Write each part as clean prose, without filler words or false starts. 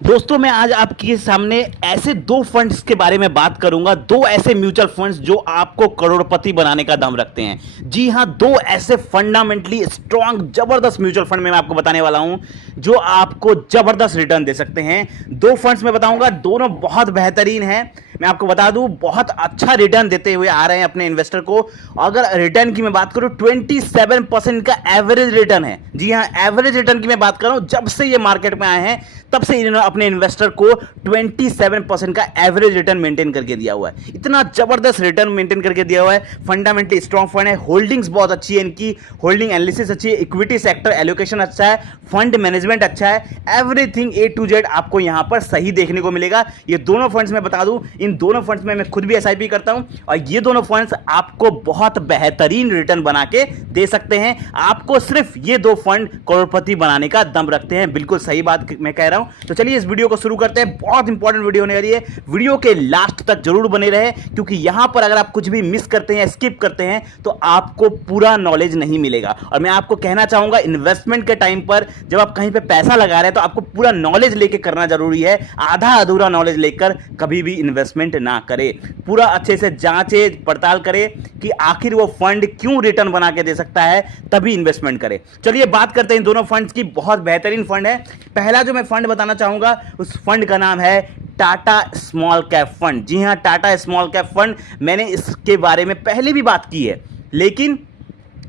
दोस्तों मैं आज आपके सामने ऐसे दो फंड्स के बारे में बात करूंगा, दो ऐसे म्यूचुअल फंड्स जो आपको करोड़पति बनाने का दम रखते हैं। जी हां, दो ऐसे फंडामेंटली स्ट्रांग जबरदस्त म्यूचुअल फंड मैं आपको बताने वाला हूं जो आपको जबरदस्त रिटर्न दे सकते हैं। दो फंड्स मैं बताऊंगा, दोनों बहुत बेहतरीन हैं। मैं आपको बता दूं, बहुत अच्छा रिटर्न देते हुए आ रहे हैं अपने इन्वेस्टर को। अगर रिटर्न की मैं बात करूं, 27% का एवरेज रिटर्न है। जी हां, एवरेज रिटर्न की मैं बात कर रहा हूं। जब से ये मार्केट में आए हैं तब से इन्होंने अपने इन्वेस्टर को 27% का एवरेज रिटर्न मेंटेन करके दिया हुआ है। इतना जबरदस्त रिटर्न मेंटेन करके दिया हुआ है। फंडामेंटली स्ट्रांग फंड है, होल्डिंग्स बहुत अच्छी है इनकी, होल्डिंग एनालिसिस अच्छी है, इक्विटी सेक्टर एलोकेशन अच्छा है, फंड मैनेजमेंट अच्छा है, एवरीथिंग ए टू जेड आपको यहां पर सही देखने को मिलेगा। ये दोनों फंड्स मैं बता दूं, इन दोनों फंड्स में मैं खुद भी एसआईपी करता हूं और ये दोनों फंड्स आपको बहुत बेहतरीन रिटर्न बना के दे सकते हैं। आपको सिर्फ ये दो फंड करोड़पति बनाने का दम रखते हैं। बिल्कुल सही बात मैं कह रहा हूं। तो चलिए इस वीडियो को शुरू करते हैं। बहुत इंपॉर्टेंट वीडियो होने वाली है, वीडियो के लास्ट तक जरूर बने रहे, क्योंकि यहां पर अगर आप कुछ भी मिस करते हैं, स्किप करते हैं, तो आपको पूरा नॉलेज नहीं मिलेगा। और मैं आपको कहना चाहूंगा, इन्वेस्टमेंट के टाइम पर जब आप कहीं पे पैसा लगा रहे हैं तो आपको पूरा नॉलेज लेके करना जरूरी है। आधा अधूरा नॉलेज लेकर कभी भी इन्वेस्टमेंट ना करें। पूरा अच्छे से जांचे पड़ताल करें कि आखिर वो फंड क्यों रिटर्न बना के दे सकता है, तभी इन्वेस्टमेंट करें। चलिए बात करते हैं इन दोनों फंड्स की। बहुत बेहतरीन फंड है। पहला जो मैं फंड बताना चाहूंगा, उस फंड का नाम है टाटा स्मॉल कैप फंड। जी हां, टाटा स्मॉल कैप फंड, मैंने इसके बारे में पहले भी बात की है, लेकिन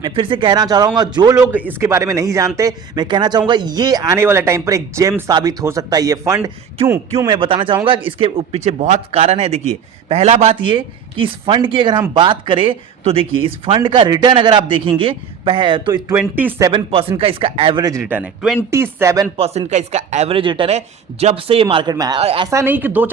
मैं फिर से कहना चाह रहा हूँ, जो लोग इसके बारे में नहीं जानते, मैं कहना चाहूंगा ये आने वाले टाइम पर एक जेम साबित हो सकता है ये फंड। क्यों मैं बताना चाहूंगा, इसके पीछे बहुत कारण है। देखिए, पहला बात ये कि इस फंड की अगर हम बात करें तो देखिए, इस फंड का रिटर्न अगर आप देखेंगे तो 27% का इसका एवरेज रिटर्न है। 27% का इसका एवरेज रिटर्न है जब से ये मार्केट में आया। और ऐसा नहीं कि दो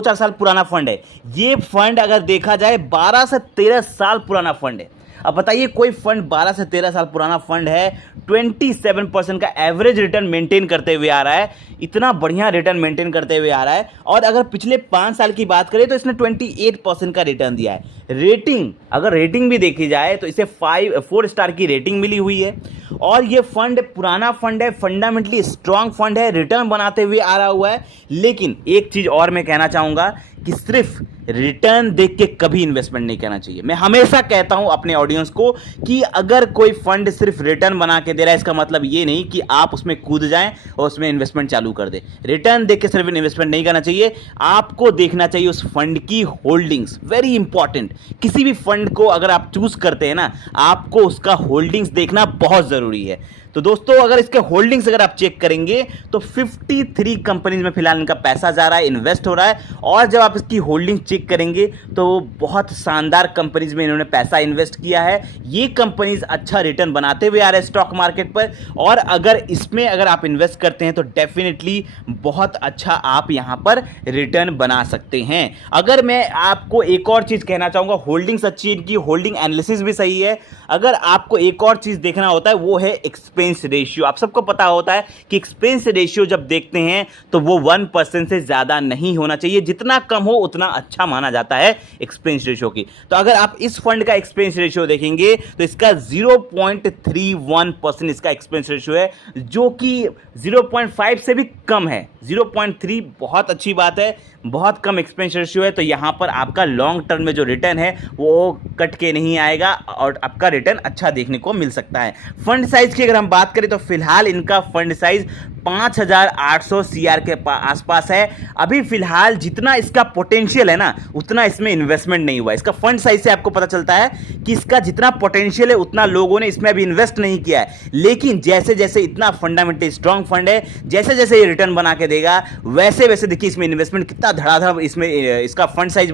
चार साल पुराना फंड है। ये फंड अगर देखा जाए 12 से 13 साल पुराना फंड है। अब बताइए, कोई फंड 12 से 13 साल पुराना फंड है, 27% का एवरेज रिटर्न मेंटेन करते हुए आ रहा है, इतना बढ़िया रिटर्न मेंटेन करते हुए आ रहा है। और अगर पिछले 5 साल की बात करें तो इसने 28% का रिटर्न दिया है। रेटिंग, अगर रेटिंग भी देखी जाए तो इसे 4 स्टार की रेटिंग मिली हुई है। और ये फंड पुराना फंड है, फंडामेंटली स्ट्रांग फंड है, रिटर्न बनाते हुए आ रहा हुआ है। लेकिन एक चीज और मैं कहना चाहूंगा कि सिर्फ रिटर्न देख के कभी इन्वेस्टमेंट नहीं करना चाहिए। मैं हमेशा कहता हूं अपने ऑडियंस को कि अगर कोई फंड सिर्फ रिटर्न बना के दे रहा है, इसका मतलब ये नहीं कि आप उसमें कूद जाएं और उसमें इन्वेस्टमेंट चालू कर दें। रिटर्न देख के सिर्फ इन्वेस्टमेंट नहीं करना चाहिए, आपको देखना चाहिए उस फंड की होल्डिंग्स। वेरी इंपॉर्टेंट, किसी भी फंड को अगर आप चूज करते हैं ना, आपको उसका होल्डिंग्स देखना बहुत जरूरी है। तो दोस्तों, अगर इसके होल्डिंग्स अगर आप चेक करेंगे तो 53 कंपनीज में फिलहाल इनका पैसा जा रहा है, इन्वेस्ट हो रहा है। और जब आप इसकी होल्डिंग चेक करेंगे तो बहुत शानदार कंपनीज में इन्होंने पैसा इन्वेस्ट किया है। ये कंपनीज अच्छा रिटर्न बनाते हुए आ रहे हैं स्टॉक मार्केट पर। और अगर इसमें अगर आप इन्वेस्ट करते हैं तो डेफिनेटली बहुत अच्छा आप यहां पर रिटर्न बना सकते हैं। अगर मैं आपको एक और चीज कहना चाहूंगा, होल्डिंग्स अच्छी है इनकी, होल्डिंग एनालिसिस भी सही है। अगर आपको एक और चीज देखना होता है, वो है एक्सपेंस रेशियो। आप सबको पता होता है कि एक्सपेंस रेशियो जब देखते हैं तो वो 1% से ज्यादा नहीं होना चाहिए। जितना कम हो उतना अच्छा माना जाता है एक्सपेंस रेशियो की। तो अगर आप इस फंड का एक्सपेंस रेशियो देखेंगे तो इसका 0.31% इसका एक्सपेंस रेशियो है, जो कि 0.5 से भी कम है। 0.3 बहुत अच्छी बात है, बहुत कम एक्सपेंस रेशियो है। तो यहां पर आपका लॉन्ग टर्म में जो रिटर्न है वो कट के नहीं आएगा और आपका रिटर्न अच्छा देखने को मिल सकता है। फंड साइज की अगर हम बात करें तो फिलहाल इनका फंड साइज 5800 सीआर के आसपास है। अभी फिलहाल जितना इसका पोटेंशियल है ना, उतना इसमें इन्वेस्टमेंट नहीं हुआ। इसका फंड साइज से आपको पता चलता है कि इसका जितना पोटेंशियल है उतना लोगों ने इसमें अभी इन्वेस्ट नहीं किया है। लेकिन जैसे जैसे इतना फंडामेंटली स्ट्रांग फंड है, जैसे जैसे ये रिटर्न बना के देगा, वैसे वैसे देखिए इसमें इन्वेस्टमेंट कितना धड़ाधड़, इसमें इसका फंड साइज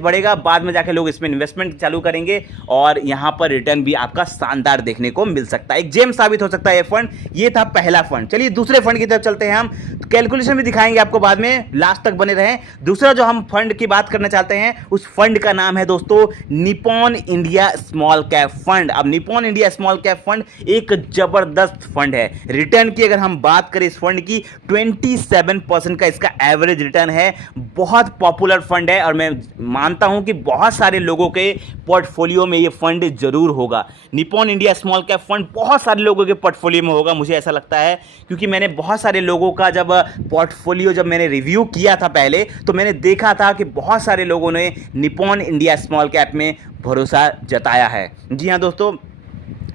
बढ़ेगा, बाद में जाके लोग इसमें इन्वेस्टमेंट चालू करेंगे और यहां पर रिटर्न भी आपका शानदार देखने को मिल सकता है। एक जेम साबित हो सकता है ये फंड। ये था पहला फंड। चलिए दूसरे फंड की तरफ चलते हैं हम। तो कैलकुलेशन भी दिखाएंगे आपको बाद में, लास्ट तक बने रहें। दूसरा जो हम फंड की बात करना चाहते हैं, उस फंड का नाम है दोस्तों Nippon India small cap fund. अब Nippon India small cap fund एक जबरदस्त फंड है। रिटर्न की अगर हम बात करें इस फंड की, 27% का इसका एवरेज रिटर्न है। बहुत पॉपुलर फंड है और मैं मानता हूं कि बहुत सारे लोगों के पोर्टफोलियो में ये फंड जरूर होगा। Nippon India small cap fund बहुत सारे सारे लोगों के पोर्टफोलियो में होगा, मुझे ऐसा लगता है, क्योंकि मैंने बहुत सारे लोगों का जब पोर्टफोलियो जब मैंने रिव्यू किया था पहले, तो मैंने देखा था कि बहुत सारे लोगों ने निप्पॉन इंडिया स्मॉल कैप में भरोसा जताया है। जी हाँ दोस्तों,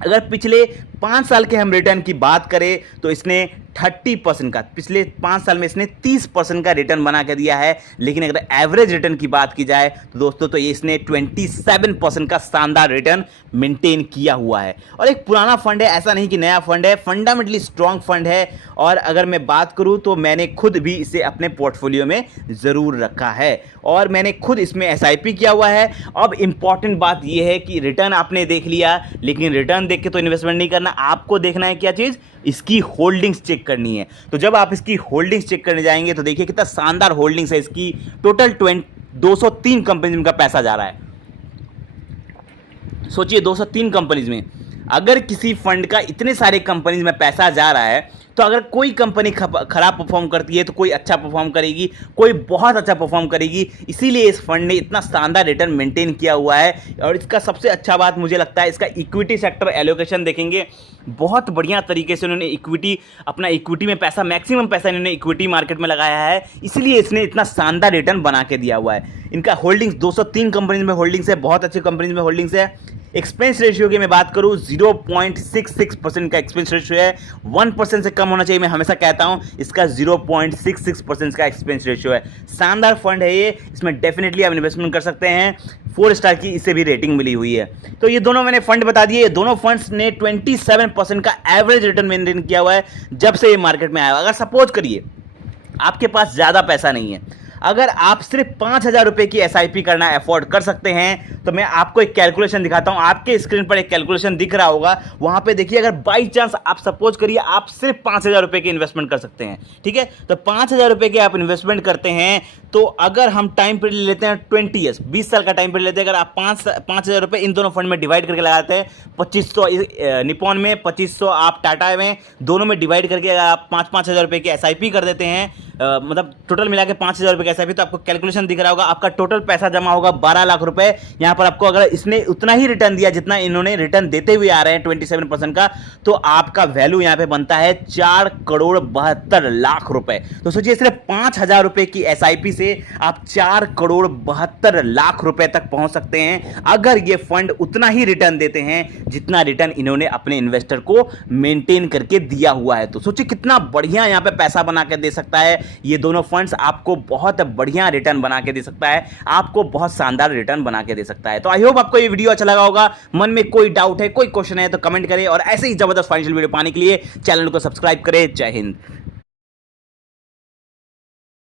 अगर पिछले 5 साल के हम रिटर्न की बात करें तो इसने 30% का, पिछले 5 साल में इसने 30% का रिटर्न बना के दिया है। लेकिन अगर एवरेज रिटर्न की बात की जाए तो दोस्तों तो ये इसने 27% का शानदार रिटर्न मेंटेन किया हुआ है। और एक पुराना फंड है, ऐसा नहीं कि नया फंड है, फंडामेंटली स्ट्रांग फंड है। और अगर मैं बात करूं तो मैंने खुद भी इसे अपने पोर्टफोलियो में ज़रूर रखा है और मैंने खुद इसमें SIP किया हुआ है। अब इंपॉर्टेंट बात यह है कि रिटर्न आपने देख लिया, लेकिन रिटर्न देख के तो इन्वेस्टमेंट नहीं करना, आपको देखना है क्या चीज़, इसकी होल्डिंग्स चेक करनी है। तो जब आप इसकी होल्डिंग्स चेक करने जाएंगे तो देखिए कितना शानदार होल्डिंग्स है इसकी। टोटल 203 कंपनीज का पैसा जा रहा है। सोचिए 203 कंपनीज में, अगर किसी फंड का इतने सारे कंपनीज में पैसा जा रहा है तो अगर कोई कंपनी खराब परफॉर्म करती है तो कोई अच्छा परफॉर्म करेगी, कोई बहुत अच्छा परफॉर्म करेगी। इसीलिए इस फंड ने इतना शानदार रिटर्न मेंटेन किया हुआ है। और इसका सबसे अच्छा बात मुझे लगता है इसका इक्विटी सेक्टर एलोकेशन देखेंगे, बहुत बढ़िया तरीके से उन्होंने अपना इक्विटी में पैसा, मैक्सिमम पैसा इन्होंने इक्विटी मार्केट में लगाया है, इसलिए इसने इतना शानदार रिटर्न बना के दिया हुआ है। इनका होल्डिंग्स 203 कंपनीज में होल्डिंग्स है, बहुत अच्छी कंपनीज में होल्डिंग्स है। एक्सपेंस रेशियो की मैं बात करूं 0.66% का एक्सपेंस रेशियो है। 1% से कम होना चाहिए, मैं हमेशा कहता हूं। इसका 0.66% का एक्सपेंस रेशियो है। शानदार फंड है ये, इसमें डेफिनेटली आप इन्वेस्टमेंट कर सकते हैं। 4 स्टार की इसे भी रेटिंग मिली हुई है। तो ये दोनों मैंने फंड बता दिए। दोनों फंड्स ने 27% का एवरेज रिटर्न मेंटेन किया हुआ है जब से ये मार्केट में आया। अगर सपोज करिए आपके पास ज़्यादा पैसा नहीं है, अगर आप सिर्फ 5,000 रुपये की SIP करना अफोर्ड कर सकते हैं तो मैं आपको एक कैलकुलेशन दिखाता हूं। आपके स्क्रीन पर एक कैलकुलेशन दिख रहा होगा, वहां पे देखिए। अगर बाई चांस आप सपोज करिए आप सिर्फ 5,000 रुपये की इन्वेस्टमेंट कर सकते हैं, ठीक है, तो 5,000 रुपये के आप इन्वेस्टमेंट करते हैं तो अगर हम टाइम पीरियड लेते हैं 20 ईयर्स, 20 साल का टाइम पीरियड लेते हैं, अगर आप 5,000 रुपये इन दोनों फंड में डिवाइड करके लगाते हैं, 2500 निप्पॉन में, 2500 आप टाटा में, दोनों में डिवाइड करके अगर आप 5,000 रुपये की SIP कर देते हैं, मतलब टोटल मिला के 5,000 रुपये का SIP, तो आपको कैलकुलेशन दिख रहा होगा, आपका टोटल पैसा जमा होगा 12 लाख रुपए। यहां पर आपको अगर इसने उतना ही रिटर्न दिया जितना इन्होंने रिटर्न देते हुए आ रहे हैं 27% का, तो आपका वैल्यू यहां पे बनता है 4,72,00,000 रुपए। तो सोचिए सिर्फ 5,000 रुपए की SIP से आप 4,72,00,000 रुपए तक पहुंच सकते हैं अगर ये फंड उतना ही रिटर्न देते हैं जितना रिटर्न इन्होंने अपने इन्वेस्टर को मेंटेन करके दिया हुआ है। तो सोचिए कितना बढ़िया यहां पे पैसा बना के दे सकता है ये दोनों फंड्स। आपको बहुत बढ़िया रिटर्न बना के दे सकता है, आपको बहुत शानदार रिटर्न बना के दे सकता है। तो आई होप आपको ये वीडियो अच्छा लगा होगा। मन में कोई डाउट है, कोई क्वेश्चन है तो कमेंट करें और ऐसे ही जबरदस्त फाइनेंशियल वीडियो पाने के लिए चैनल को सब्सक्राइब करें। जय हिंद।